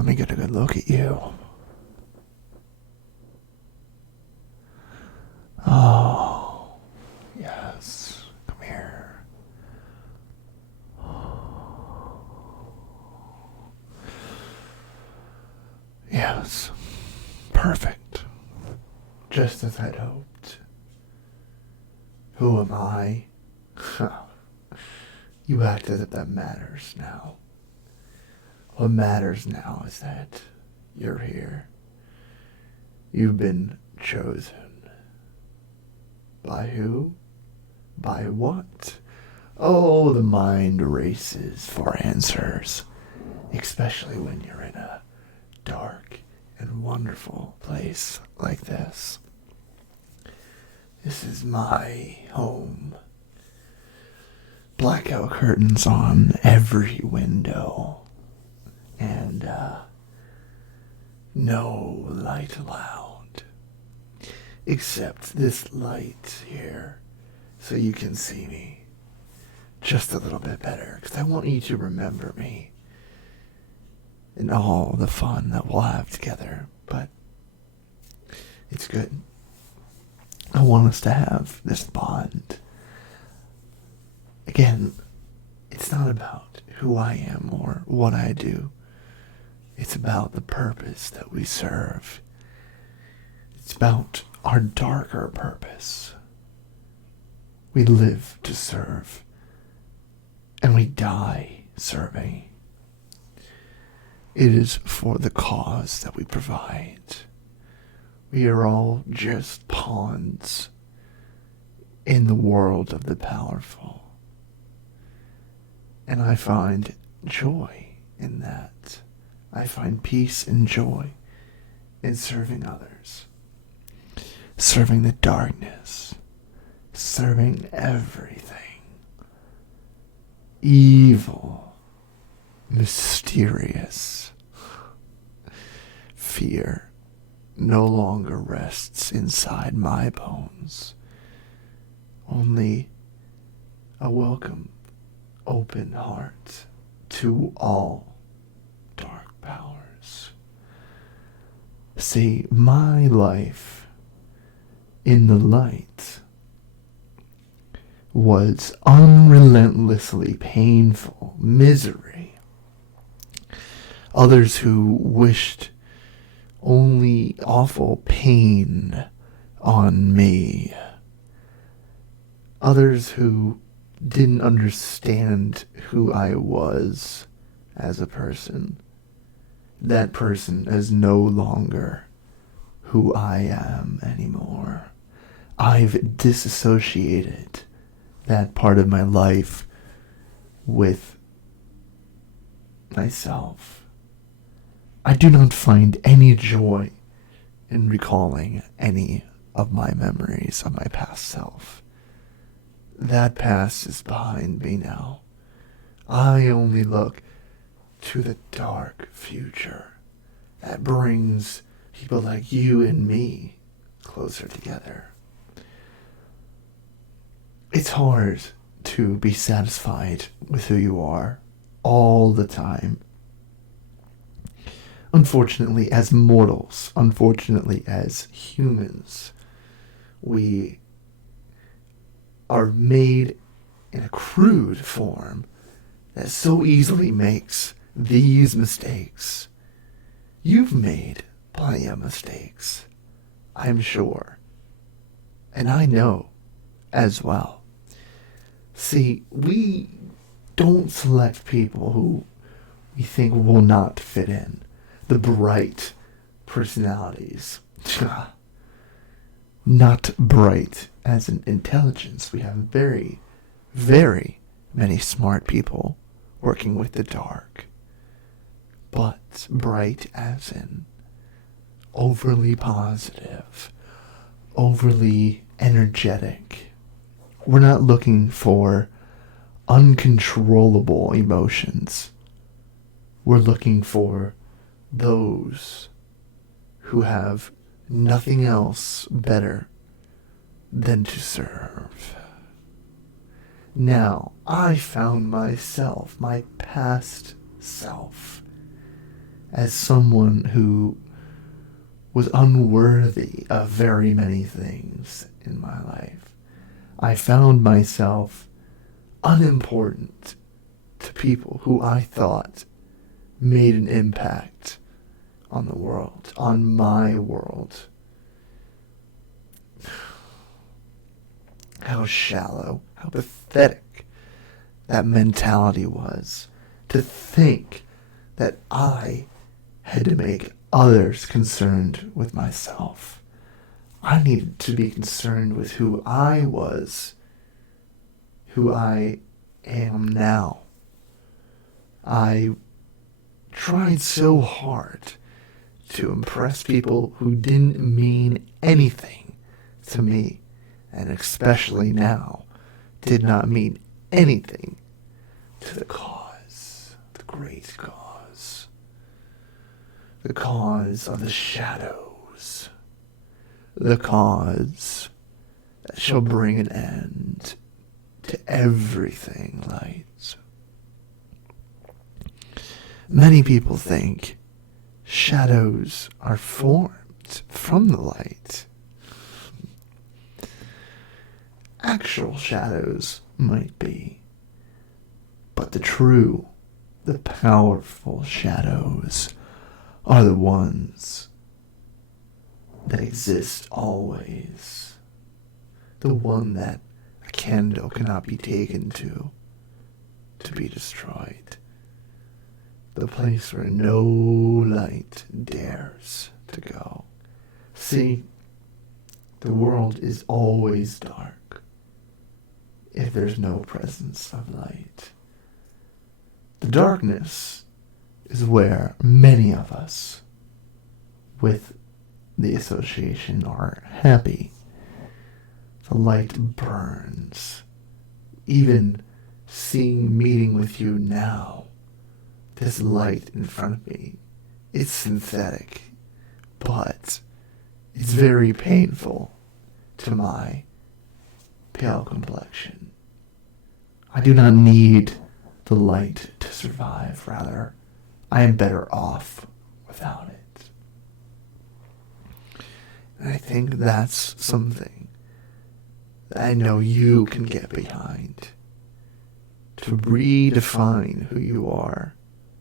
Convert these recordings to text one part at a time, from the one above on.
Let me get a good look at you. Oh, yes. Come here. Yes. Perfect. Just as I'd hoped. Who am I? You act as if that matters now. What matters now is that you're here. You've been chosen. By who? By what? Oh, the mind races for answers, especially when you're in a dark and wonderful place like this. This is my home. Blackout curtains on every window, and no light allowed, except this light here, so you can see me just a little bit better, because I want you to remember me and all the fun that we'll have together. But it's good. I want us to have this bond. Again, it's not about who I am or what I do. It's about the purpose that we serve. It's about our darker purpose. We live to serve, and we die serving. It is for the cause that we provide. We are all just pawns in the world of the powerful. And I find joy in that. I find peace and joy in serving others. Serving the darkness. Serving everything. Evil. Mysterious. Fear no longer rests inside my bones. Only a welcome, open heart to all dark powers. See, my life in the light was unrelentlessly painful misery. Others who wished only awful pain on me. Others who didn't understand who I was as a person. That person is no longer who I am anymore. I've disassociated that part of my life with myself. I do not find any joy in recalling any of my memories of my past self. That past is behind me now. I only look to the dark future that brings people like you and me closer together. It's hard to be satisfied with who you are all the time. Unfortunately, as mortals, unfortunately, as humans, we are made in a crude form that so easily makes these mistakes. You've made plenty of mistakes, I'm sure. And I know as well. See, we don't select people who we think will not fit in. The bright personalities. Not bright as in intelligence. We have very, very many smart people working with the dark. But bright as in overly positive, overly energetic. We're not looking for uncontrollable emotions. We're looking for those who have nothing else better than to serve. Now, I found myself, my past self, as someone who was unworthy of very many things in my life. I found myself unimportant to people who I thought made an impact on the world, on my world. How shallow, how pathetic that mentality was. To think that I had to make others concerned with myself. I needed to be concerned with who I was, who I am now. I tried so hard to impress people who didn't mean anything to me, and especially now, did not mean anything to the cause, the great cause, the cause of the shadows, the cause that shall bring an end to everything light. Many people think shadows are formed from the light. Actual shadows might be, but the powerful shadows are the ones that exist always. The one that a candle cannot be taken to be destroyed. The place where no light dares to go. See, the world is always dark if there's no presence of light. The darkness is where many of us, with the association, are happy. The light burns. Even meeting with you now, this light in front of me, it's synthetic, but it's very painful to my pale complexion. I do not need the light to survive. Rather, I am better off without it. And I think that's something that I know you can get behind, to redefine who you are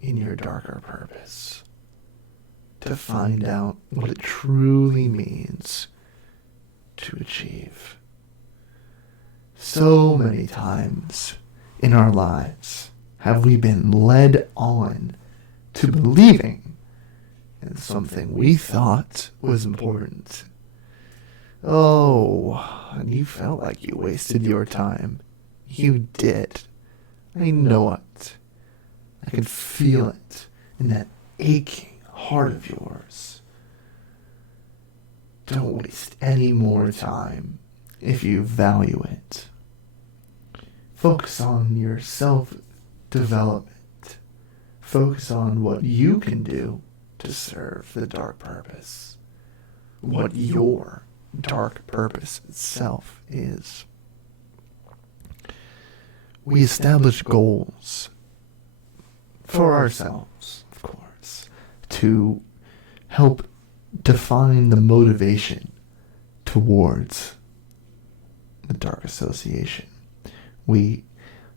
in your darker purpose, to find out what it truly means to achieve. So many times in our lives have we been led on to believing in something we thought was important. Oh, and you felt like you wasted your time. You did. I know it. I can feel it in that aching heart of yours. Don't waste any more time if you value it. Focus on your self-development. Focus on what you can do to serve the dark purpose. What your dark purpose itself is. We establish goals for ourselves, of course, to help define the motivation towards the dark association. We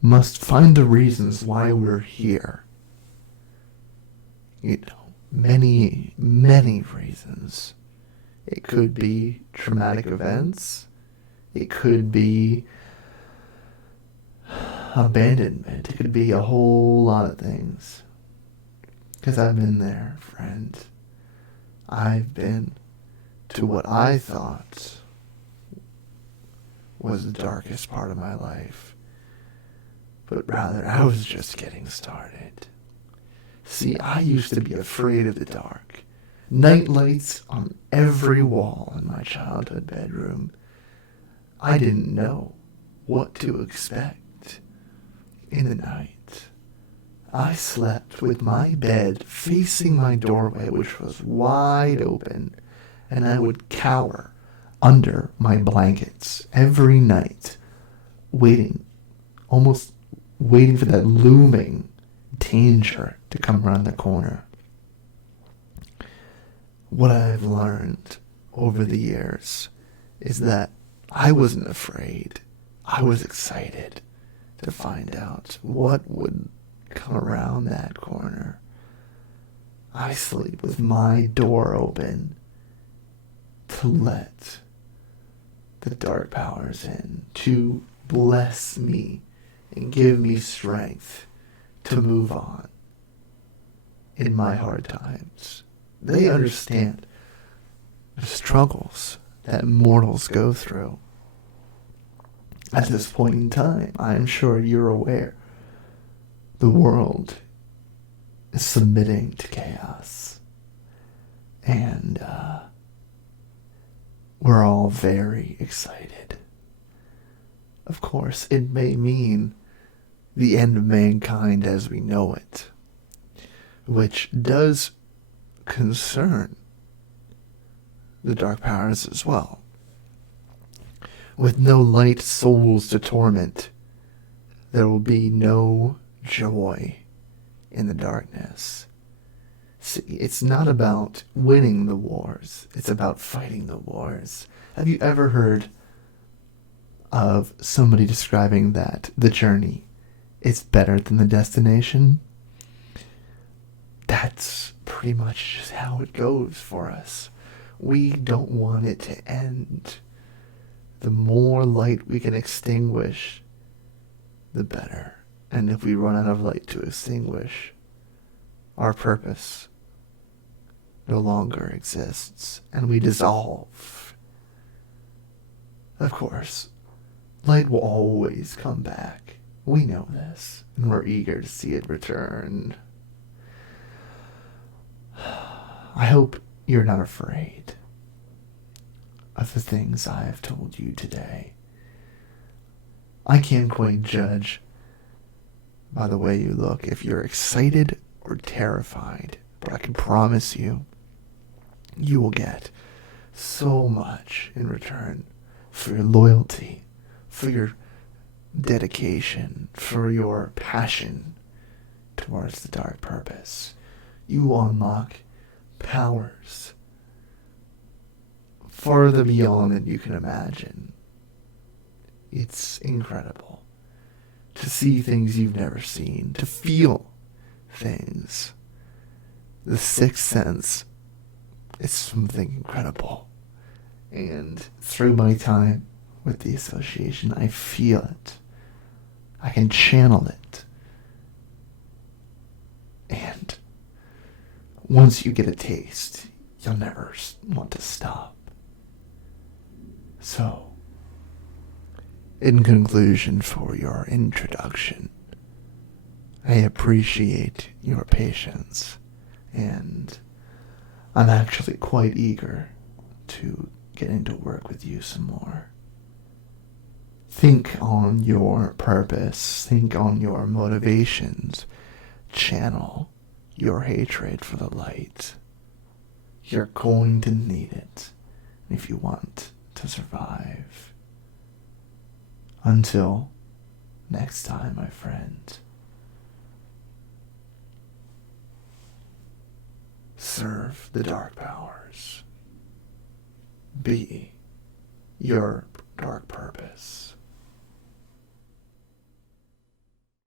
must find the reasons why we're here. Many, many reasons. It could be traumatic events. It could be abandonment. It could be a whole lot of things. Because I've been there, friend. I've been to what I thought was the darkest part of my life. But rather, I was just getting started. See, I used to be afraid of the dark. Night lights on every wall in my childhood bedroom. I didn't know what to expect in the night. I slept with my bed facing my doorway, which was wide open, and I would cower under my blankets every night, almost waiting for that looming danger to come around the corner. what I've learned over the years is that I wasn't afraid. I was excited to find out what would come around that corner. I sleep with my door open to let the dark powers in, to bless me and give me strength to move on in my hard times. They understand the struggles that mortals go through. At this point in time, I'm sure you're aware, the world is submitting to chaos. And we're all very excited. Of course, it may mean the end of mankind as we know it, which does concern the dark powers as well. With no light souls to torment, there will be no joy in the darkness. See, it's not about winning the wars, it's about fighting the wars. Have you ever heard of somebody describing that the journey is better than the destination? That's pretty much just how it goes for us. We don't want it to end. The more light we can extinguish, the better. And if we run out of light to extinguish, our purpose no longer exists, and we dissolve. Of course, light will always come back. We know this, and we're eager to see it return. I hope you're not afraid of the things I have told you today. I can't quite judge by the way you look if you're excited or terrified, but I can promise you, you will get so much in return for your loyalty, for your dedication, for your passion towards the dark purpose. You will unlock powers farther beyond than you can imagine. It's incredible to see things you've never seen, to feel things. The sixth sense is something incredible. And through my time with the association, I feel it. I can channel it. And once you get a taste, you'll never want to stop. So, in conclusion for your introduction, I appreciate your patience, and I'm actually quite eager to get into work with you some more. Think on your purpose, think on your motivations, channel your hatred for the light. You're going to need it if you want to survive. Until next time, my friend. Serve the dark powers. Be your dark purpose.